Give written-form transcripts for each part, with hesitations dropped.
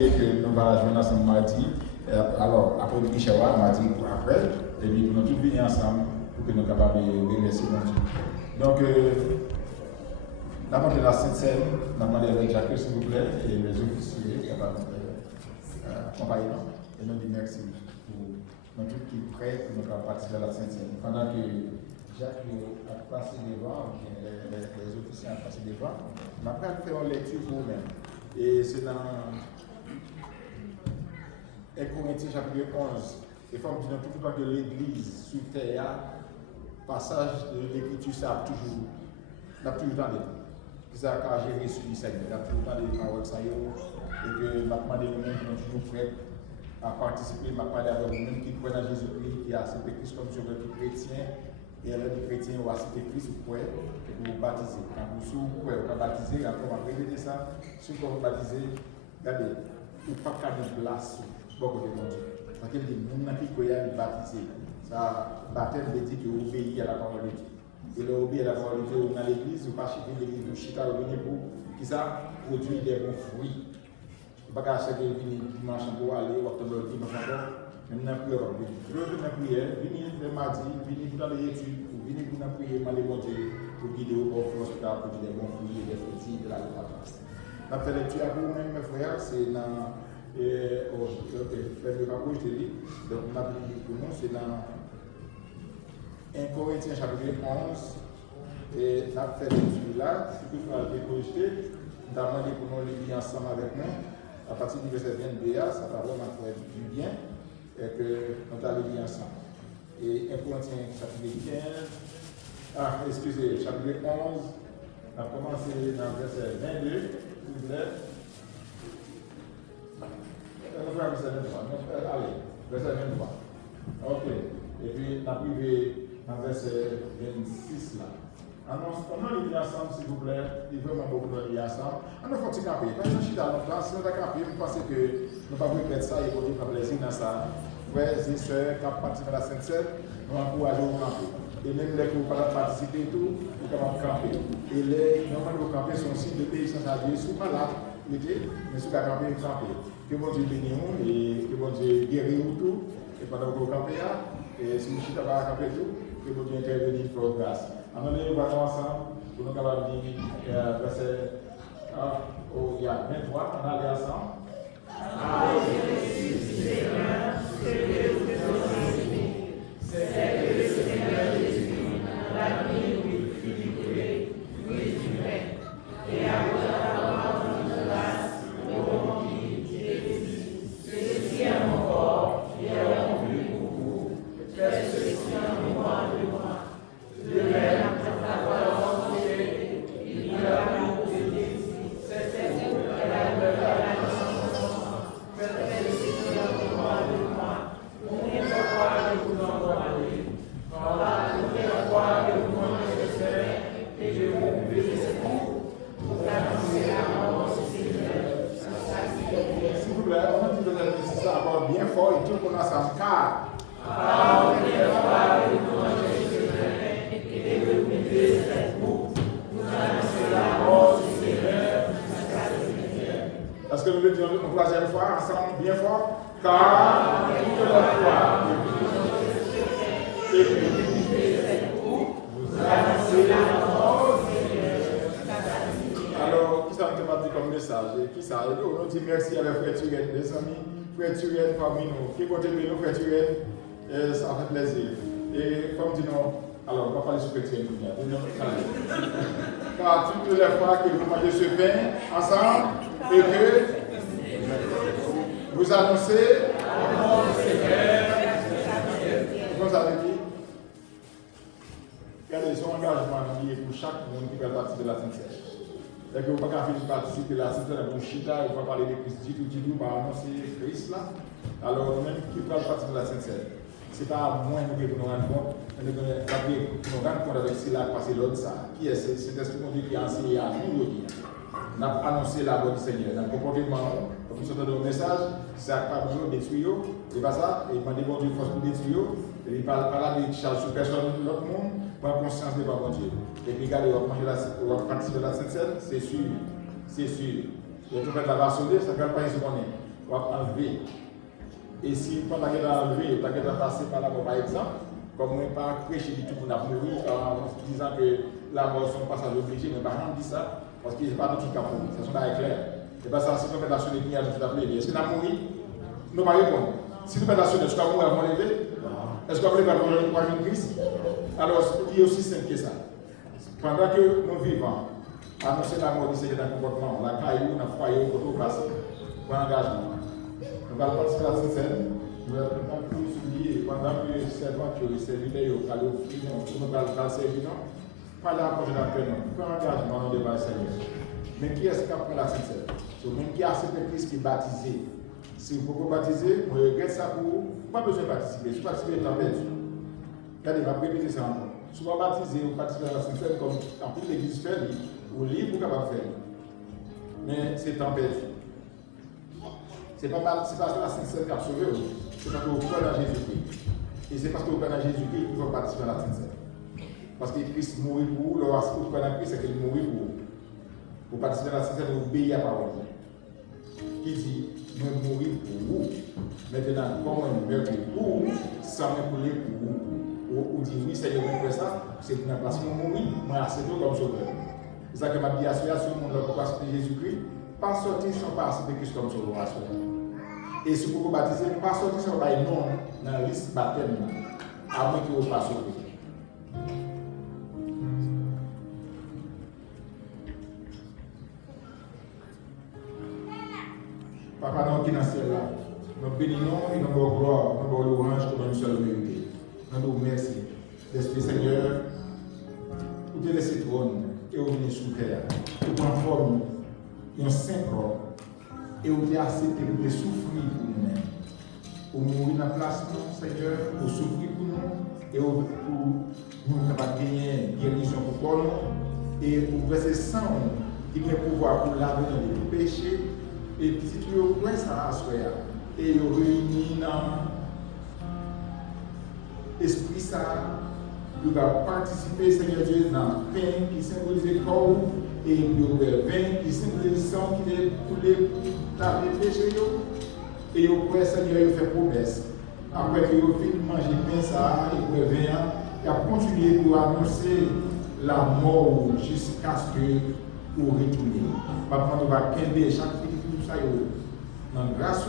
Que nous allons jouer ensemble mardi. Alors, après le Kishawa, mardi après, et puis nous tous venir ensemble pour que nous soyons capables de remercier mon Dieu. Donc, nous avons demandé la Sainte-Seine, nous avons demandé avec Jacques, s'il vous plaît, et les officiers qui vont accompagner nous. Et nous disons merci pour nous tous qui sont prêts pour nous participer à la Sainte-Seine. Pendant que Jacques a passé devant, les officiers ont passé devant, nous avons fait une lecture pour nous-mêmes. Et c'est dans 1 Corinthiens chapitre 11, et faut dire tout le temps que l'église sur terre, passage de l'écriture, ça a toujours dans les ça a géré sur le Seigneur, il y a toujours dans les paroles, ça y est, et que maintenant, nous sommes toujours prêts à participer, à parler avec nous-mêmes qui croient dans Jésus-Christ, qui a accepté Christ comme sauveur du chrétien, et alors les chrétiens ont accepté Christ, vous pouvez vous baptiser. Quand vous pouvez vous baptiser, après on va répéter ça, si vous vous baptisez, regardez, vous pas qu'à de place. Beaucoup de monde. Parce que les gens qui croient baptisé, ça baptême veut dire que vous obéissez à la parole de Dieu. Et là, obéir à la parole de Dieu, dans l'église, vous pas chiffrer l'église, vous chiffrez pour qui ça produit des bons fruits. Vous ne pouvez pas acheter dimanche pour aller, ou attendre dimanche encore. Même dans la prière, vous venez le mardi, venez dans les études, vous venez dans la prière, demandez mon Dieu pour guider vos forces, pour produire des bons fruits et des fruits de la grâce. La lecture à vous-même, mes frères, c'est dans. Et frère de Paco, je te dis, donc on a dit pour nous, c'est dans 1 Corinthiens chapitre 11, et on a fait l'étude là, si vous pouvez le projeter, on a demandé pour nous les lire ensemble avec nous, à partir du verset 22, ça va vraiment faire du bien, et que nous allons lire ensemble. Et 1 Corinthiens chapitre 15, chapitre 11, on a commencé dans le verset 22, s'il vous plaît. Allez, verset 23. Ok. Et puis, on a privé dans verset 26 là. On a lu ensemble, s'il vous plaît. Il y a vraiment beaucoup de lire ensemble. On a fait un camper. Quand je suis dans notre classe, si on a campé, je pense que nous ne pouvons pas répéter ça et qu'on a plaisir dans ça. Frères et sœurs, qui participent à la Sainte-Seine, nous encourageons au camper. Et même les qui ne peuvent pas participer et tout, nous pouvons camper. Et les normalement, camper sont aussi de pays sans Dieu, souvent là, mais si vous camper, camper. Que mon Dieu bénisse et que mon Dieu guérisse tout. Et pendant que vous campez, et si vous ne pas camper tout, que mon Dieu intervienne pour grâce. Alors, nous allons ensemble pour nous capables de dire verset 23, on allait ensemble. Est-ce que nous le disons une troisième fois ensemble, bien fort? Car toute la foi et vous annoncez la mort. Alors, qui ça nous a dit comme message? Qui ça? On dit merci à la frère Turenne, les amis, frère Turenne parmi nous. Qui compte nous, frère Turenne? Ça fait plaisir. Et comme dit non, alors on va parler sur frère Turenne. Car toutes les fois que vous mangez ce pain ensemble, et que vous annoncez vous avez dit regardez son engagement lié pour chaque monde qui fait partie de la Sainte-Seine. Et que vous ne pouvez pas participer à la Sainte-Seine pour Chita, vous ne pouvez pas parler de Christ, du tout, par annoncer Christ là. Alors, même qui fait partie de la Sainte-Seine, ce n'est pas moins nous pour nous rendre compte, nous rendre compte avec cela, parce que l'autre ça, qui est cet esprit de Dieu qui a enseigné à nous de dire. On a annoncé la bonne du Seigneur. Dans le comportement, comme vous entendez le message, ça n'a pas besoin de détruire. C'est pas ça. Et il m'a dit, bon Dieu, force pour détruire. Et il parle pas là de charge sur personne, l'autre monde, prend conscience de bon Dieu. Et puis, regardez, on va participer de la Sainte-Seine, c'est sûr. C'est sûr. Et tout le monde va sonner, ça ne peut pas y se connaître. on va enlever. Et si pendant que tu as enlevé, tu as passé par là, par exemple, comme on n'est pas prêché du tout pour mourir en disant que la mort sont passage obligé, mais par exemple, dit ça, parce qu'il n'y a pas de tout cas pour nous, ça sont pas clair. Et bien ça, c'est une opération de lumière, je t'appelle. Est-ce que tu as mouru? Nous pas répondre. Si nous opération, est-ce que tu as mouru avant de lever? Est-ce qu'on peut lever avant de Christ? Alors, il est aussi simple que ça. Pendant que nous vivons, annoncer la mort du Seigneur dans le comportement, la caillou, dans le foyer, pour tout passer, pour l'engagement. Nous allons participer à cette scène. Nous allons tout souligner pendant que les servants qui ont servi, nous allons offrir, nous allons servir, pas l'approche d'un cœur, pas l'engagement devant le Seigneur. Mais qui est-ce qui a pris la Sainte Seine? Même qui a accepté Christ qui est baptisé. Si vous pouvez baptiser, vous regrettez ça pour vous, pas besoin de participer. Si vous participez, vous perdu. Regardez, je vais répéter ça encore. Si vous baptisez, vous participez à la Sainte Seine comme en plus l'église fait, vous libre, vous capable de faire. Mais c'est temps perdu. C'est pas parce que la Sainte Seine a sauvé, c'est parce que vous croyez en Jésus-Christ. Et c'est parce que vous croyez en Jésus-Christ que vous pouvez participer à la Sainte Seine. Parce que Christ mourit pour vous, lorsque vous croyez en Christ, c'est qu'il mourit pour vous. Vous participez à la Sainte Seine, vous obéissez à la parole. Qui dit, je mourir pour vous. Maintenant, comment je meurs pour vous, sans me couler pour vous. Ou dit, oui, Seigneur, je fais ça, c'est une place pour mourir, moi, c'est tout comme sauveur. C'est ça que ma vie a suivi, sur le monde, pour accepter Jésus-Christ, pas sortir sans pas accepter Christ comme sauveur. Et si vous vous baptisez, pas sortir sans pas non dans la liste baptême, à moins que vous ne pas sauver. Papa, nous qui dans le ciel là, nous bénissons et nous donnons gloire, nous donnons louange comme nous sommes mérités. Nous nous remercions. L'Esprit Seigneur, vous te laissez trône et vous venez sur terre. Vous prenez forme un saint corps et vous te acceptez pour te souffrir pour nous-mêmes. Pour mourir dans la place, Seigneur, pour souffrir pour nous et pour nous gagner guérison pour nous et pour verser sang qui a pouvoir pour laver nos péchés. Et si tu as ça à soi, et tu réunis dans l'esprit ça, tu vas participer, Seigneur Dieu, dans le pain qui symbolise le corps, et le vin qui symbolise le sang qui est coulé pour laver les péchés. Et au point, Seigneur, il fait promesse. Après que vous finissez de manger le pain, ça, et le vin, il a continué pour annoncer la mort jusqu'à ce que vous retournez. Maintenant, on va quimber chaque petit ça dans la grâce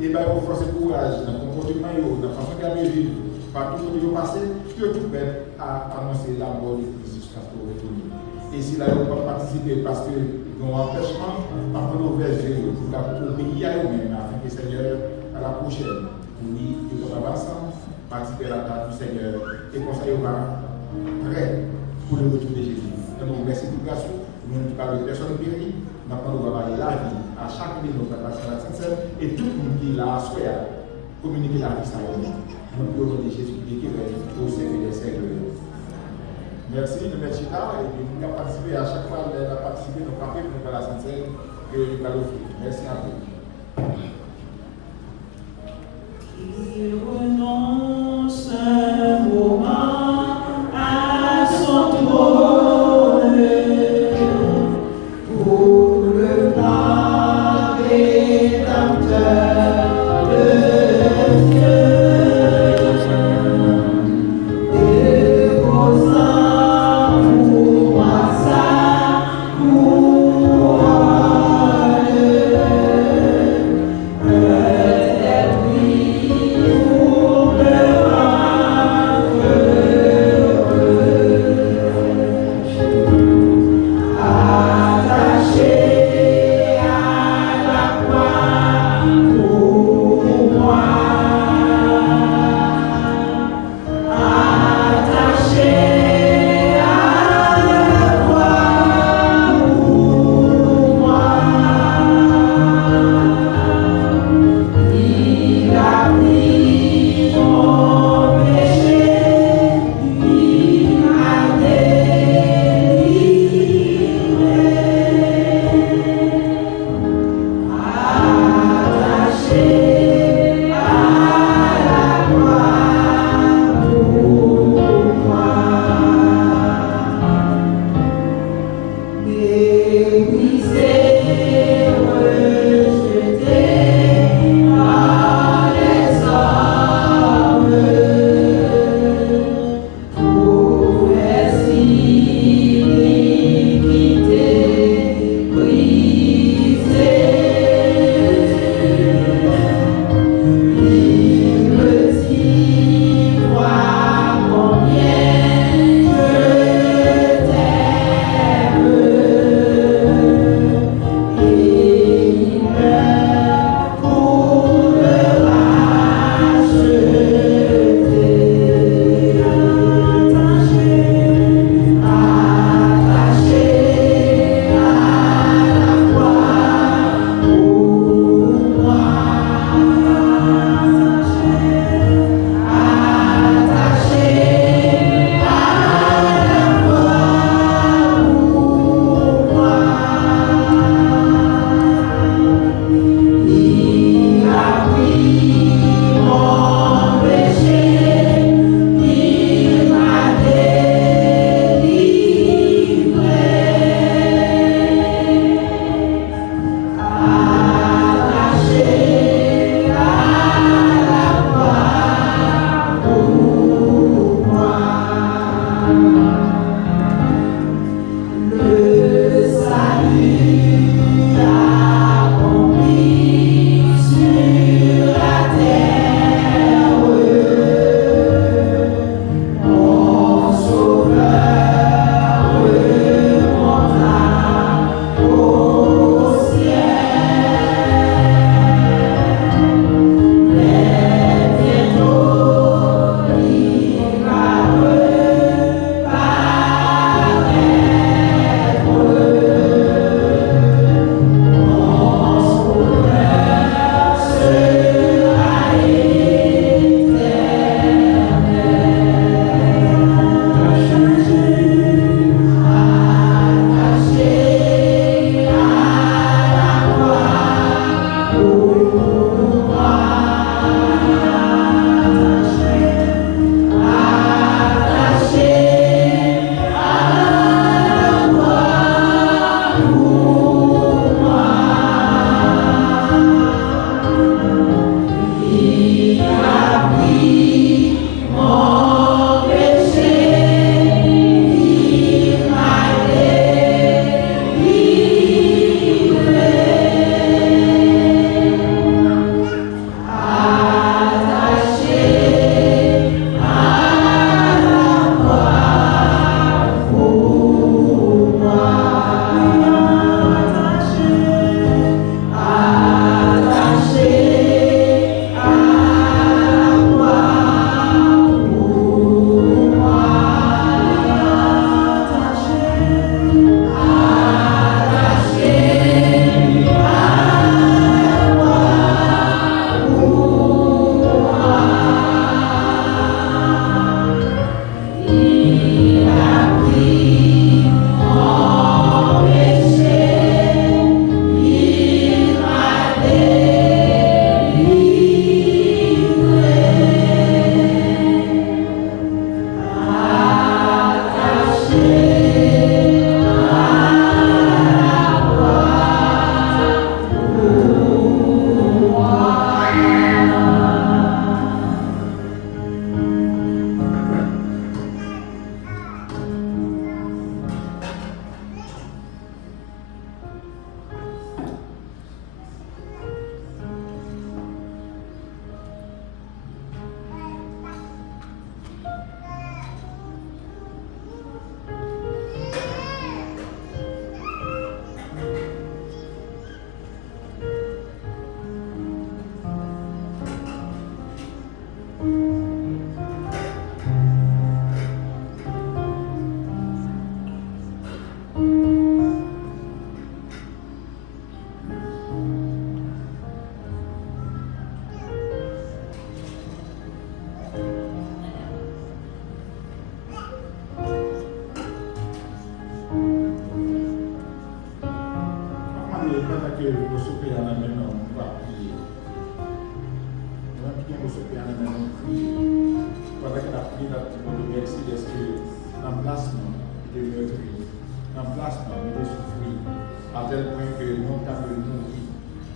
et bien vous forcez courage dans le comportement dans la façon qu'elle vit partout où vous passez que tout prêt à annoncer la mort de Christ jusqu'à ce que vous retournez. Et si là vous ne pouvez pas participer parce que vous avez un empêchement, après vous verrez pour obéir à eux-mêmes afin que le Seigneur à la prochaine oui, nous sommes ensemble, participer à la table du Seigneur et conseiller va prêt pour le retour de Jésus. Donc nous remercions de grâce, nous ne parlons de personne guérie. Maintenant, nous allons parler la vie à chaque minute, nous allons passer à la Sainte et tout le monde qui est là, soit communiquer la vie à nous. Nous pouvons de Jésus qui est au siècle des siècles. Merci, nous mettons là et nous allons participer à chaque fois, nous allons participer, nous allons pour la Sainte que nous allons offrir. Merci à vous. Il renonce un moment à son trône. Thank you.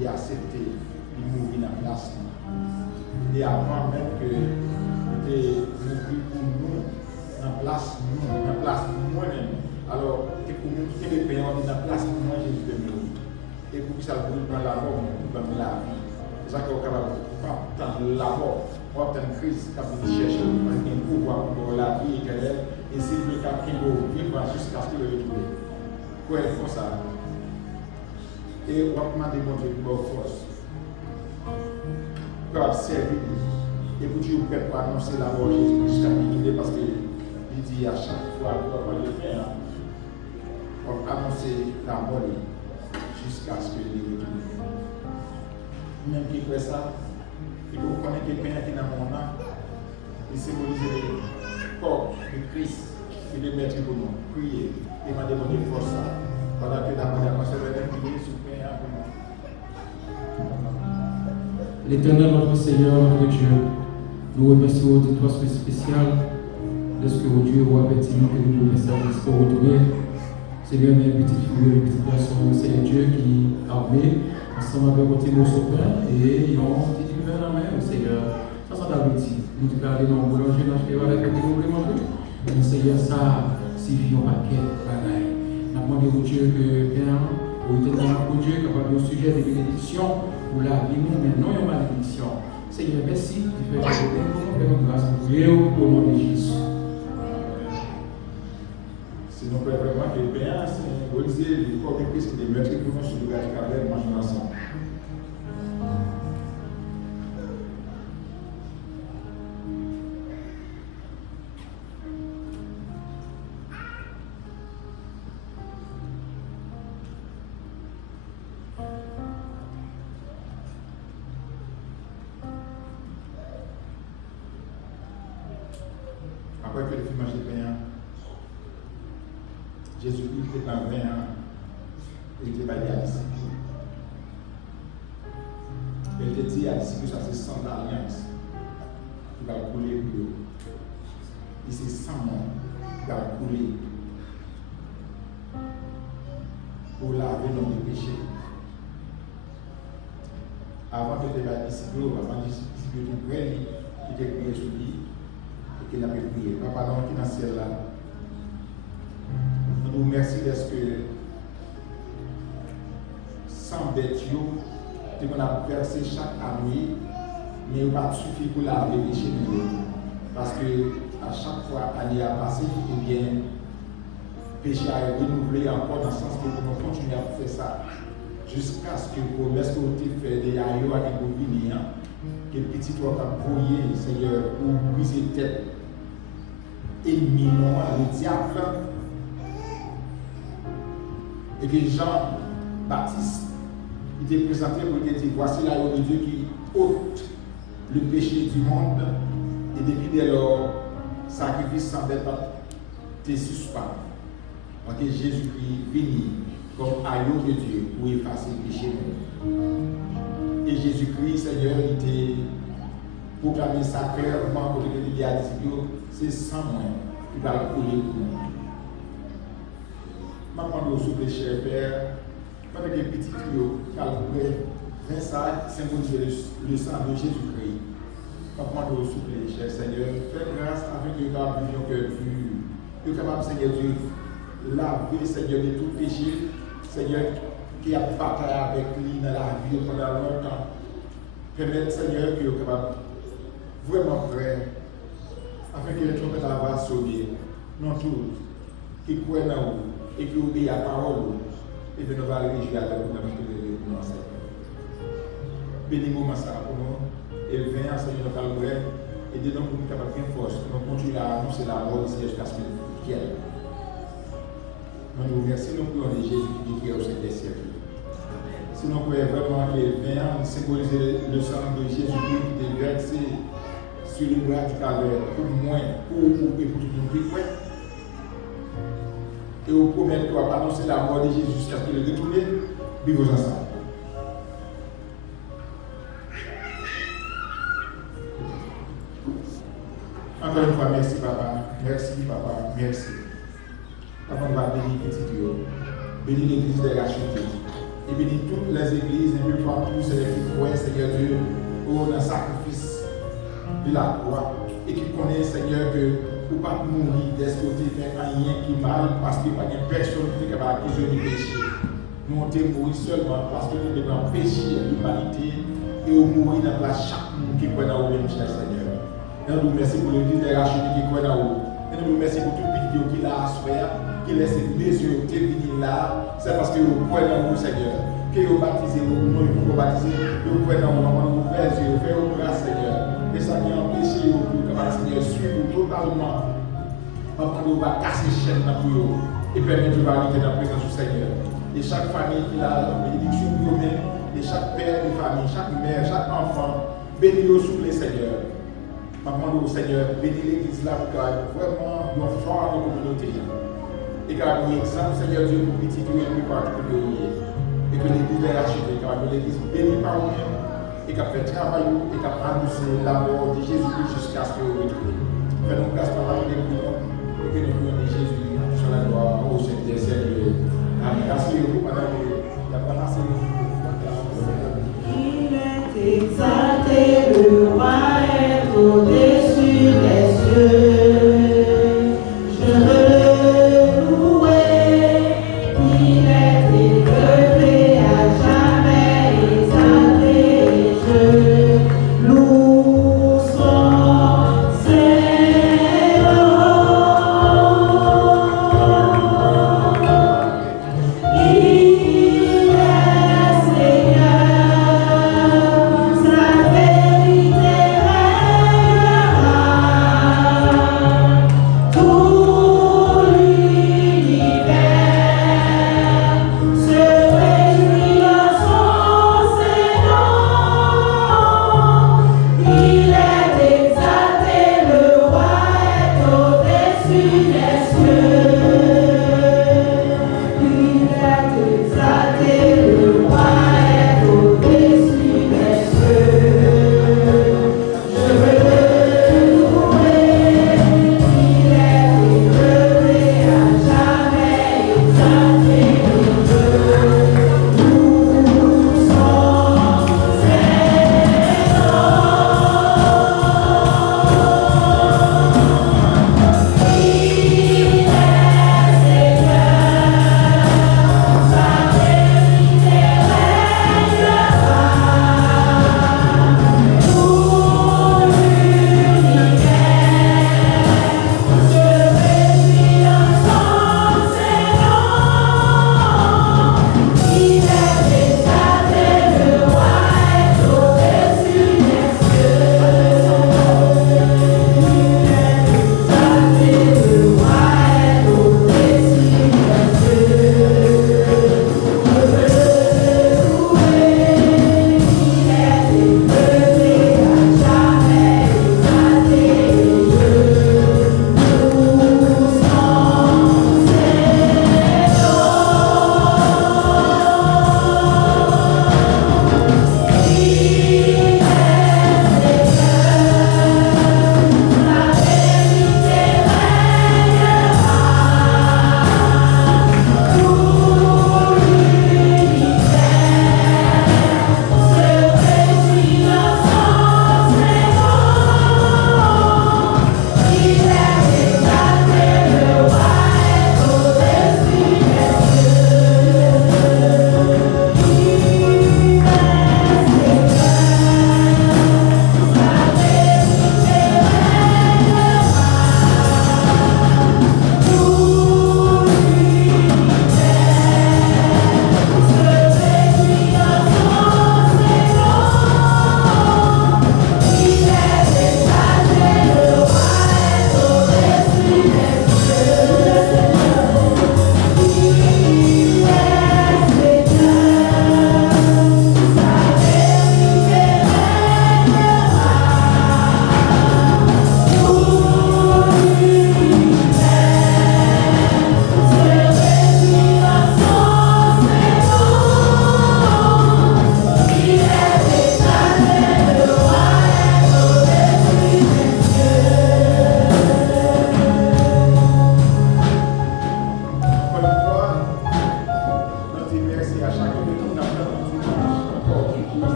il a accepté de mourir dans la place. Et avant même que il ait mouru pour nous, dans la place moi-même. Alors, c'est pour nous qui les payants dans la place pour moi, Jésus de mourir. Et pour que ça brûle dans la mort, dans la vie. C'est ça qu'on est capable de pas tant la mort, pas tant de crise, quand on cherche un pouvoir pour la vie éternelle. Et c'est le cas qui va vivre jusqu'à ce qu'il le retrouve. Pourquoi ils font ça? Et on va demander mon Dieu pour force. Pour observer. Et pour dire prêt pour annoncer la mort de Jésus jusqu'à l'unité, parce qu'il dit à chaque fois qu'on va le faire, on va annoncer la mort jusqu'à ce qu'il le retrouve. Même qui fait ça, il faut connaître quelqu'un qui est dans mon âme, il symbolise le corps de Christ et de mettre pour nous. Prier et m'a demandé force pendant que la conservé prier sur le Père pour nous. L'Éternel, notre Seigneur, notre Dieu, nous remercions de toi spécial de ce que oh Dieu a averti nous que nous devons faire service pour retourner. Seigneur, mes petites figures, mes petites personnes, Seigneur Dieu qui a armé ensemble avec votre émotion et ils ont dit du vin en main, Seieur. Ça, ça t'a dit. Nous te gardons dans le boulanger, dans le cheval, avec des compléments. Mais Seigneur, ça, si vient un paquet de bagailles. Nous demandons au Dieu que, bien, au éternel, au Dieu, capable de sujet de bénédiction pour la vie, nous, mais non une malédiction. Seigneur, merci du fait que nous faisons grâce pour Dieu au nom de Jésus. Si nous pouvons vraiment que le Père, c'est le corps de Christ qui est meurtre pour nous sur le gars du Cabernet, mangeons ensemble. Après que le film mange le pain, Jésus-Christ était dans 20 ans, il était pas à disciple. Il était dit à disciple, ça c'est 100 alliances qui va couler pour eux. Et c'est 100 morts qui va couler pour laver nos péchés. Avant que tu aies disciple, avant que tu aies qui était prié sur lui, et qu'il a prié. Papa, non, qui est dans le ciel là. Nous vous remercions parce que sans bête, on a versé chaque année, mais il n'a pas suffi pour laver les péchés de nous. Parce que à chaque fois l'année a passé, eh bien, le péché a été renouvelé encore dans le sens que nous continuons à faire ça jusqu'à ce que la promesse que vous avez fait des aïeux à venir, que le petit doigt a brouillé, Seigneur, pour briser la tête ennemi, le diable. Et que Jean-Baptiste il était présenté pour dire voici l'agneau de Dieu qui ôte le péché du monde, et depuis dès lors, sacrifice sans bête te suspend. Donc Jésus-Christ venu comme agneau de Dieu pour effacer le péché. Et Jésus-Christ, Seigneur, il était proclamé ça clairement pour que il a dit c'est sans moi qui va couler pour nous. Maintenant, nous souple, cher Père, pendant que les petits tuyaux, car vous pouvez faire ça, symboliser le sang de Jésus-Christ. Maintenant, nous souple, cher Seigneur, fais grâce avec le cœur vision que pur. Que capable, Seigneur Dieu, laver, Seigneur, de tout péché, Seigneur, qui a bataillé avec lui dans la vie pendant longtemps. Permettre, Seigneur, que vous capable vraiment vrai, afin que les trompes va sauver, non tous, qui croient dans vous. Et qui obéit à la parole, et que nous allons réjouir avec vous dans notre vie pour nous. Bénis-nous pour nous, et viens enseigner notre calvaire, et donne-nous pour nous capables de force, pour nous continuer à annoncer la mort ici jusqu'à ce qu'il y ait. Nous nous remercions, nous prions de Jésus qui dit au siècle des siècles. Si nous pouvons vraiment que viens symboliser le sang de Jésus-Christ qui est versé sur le bras du calvaire, pour moi, pour vous et pour tout le monde qui croit. Et vous promettez à annoncer la mort de Jésus jusqu'à ce qu'il retourne, vivons ensemble. Encore une fois, merci papa, merci. Papa, on va bénir petit Dieu, bénir l'église de la chute, et bénis toutes les églises, et peu partout, c'est les qui croient, Seigneur Dieu, dans le sacrifice de la croix, et qui connaissent, Seigneur, que ou pas mourir dès ce côté fait rien qui mal, parce qu'il n'y a pas de personne qui est capable d'accuser du péché. Nous on mourir seulement parce que nous devons pécher l'humanité et on mourir dans la chaque monde qui croit dans vous, cher Seigneur. Et nous merci pour l'église des rachetés qui croit dans vous. Et nous merci pour tout le vidéo qui l'a assuré, qui laisse les yeux venir là. C'est parce que vous croyez dans vous, Seigneur. Que vous baptisez, vous nous baptisez, vous croyez dans vous, vous faites yeux, vous faites vos grâces, Seigneur. Et ça qui empêche vous, Seigneur, suivre totalement. Avant de va casser les chaînes dans vous et permettre de valider dans la présence du Seigneur. Et chaque famille qui a la bénédiction pour eux-mêmes, et chaque père de famille, chaque mère, chaque enfant, bénis-le sous les Seigneur. Maman au Seigneur, bénis l'église là pour qu'elle vraiment une force de communauté. Et qu'elle ait un exemple, Seigneur Dieu, pour petit tout et plus partout pour nous. Et que l'église est rachetée, car l'église bénie par vous-même, et qu'elle fait travail, et qu'elle annonce la mort de Jésus-Christ jusqu'à ce que vous retournez. Fais-nous grâce par la prière. Que nous prions de Jésus sur la gloire au Seigneur des siècles. Amen. Merci beaucoup, madame. Il est exalté, le roi est au-dessus des cieux. Je veux le louer. Il est élevé à jamais exalté. Je loue son Seigneur. Il est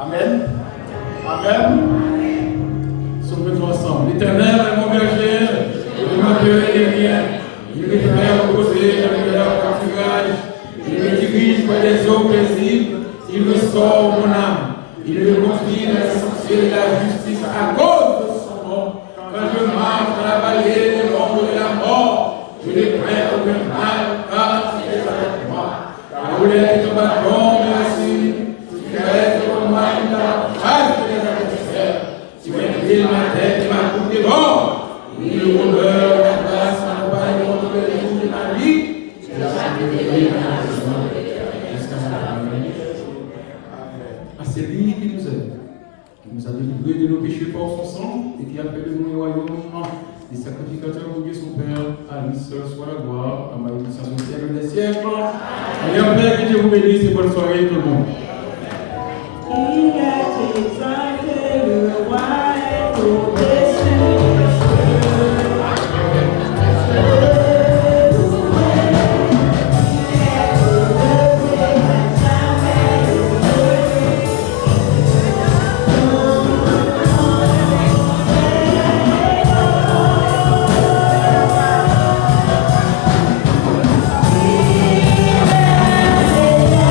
Amen. Amen. Sommes-nous ensemble. L'Éternel est mon berger, je ne manquerai de rien. Il me fait reposer dans le meilleur pâturage. Il me dirige vers des eaux paisibles. Il restaure mon âme. Il me conduit dans le sentier de la justice à cause de son nom. Quand je marche dans la vallée de l'ombre de la mort, je ne crains aucun mal, car tu es avec moi. La roulette de ton bâton me rassure. Tu restes pour moi une face de tes adversaires. Tu inclines ma tête et ma coupe de bord. Oui, le bonheur, la grâce, ma compagnon tous les jours de ma vie. Tu l'as sacrifié dans la maison jusqu'à ma fin. À celui qui nous aime, qui nous a délivrés de nos péchés par son sang et qui a fait de nous le royaume des sacrificateurs pour Dieu son Père. À lui seul soit la gloire, à ma au siècle des siècles. Et en Père, que Dieu vous bénisse et bonne soirée tout le monde.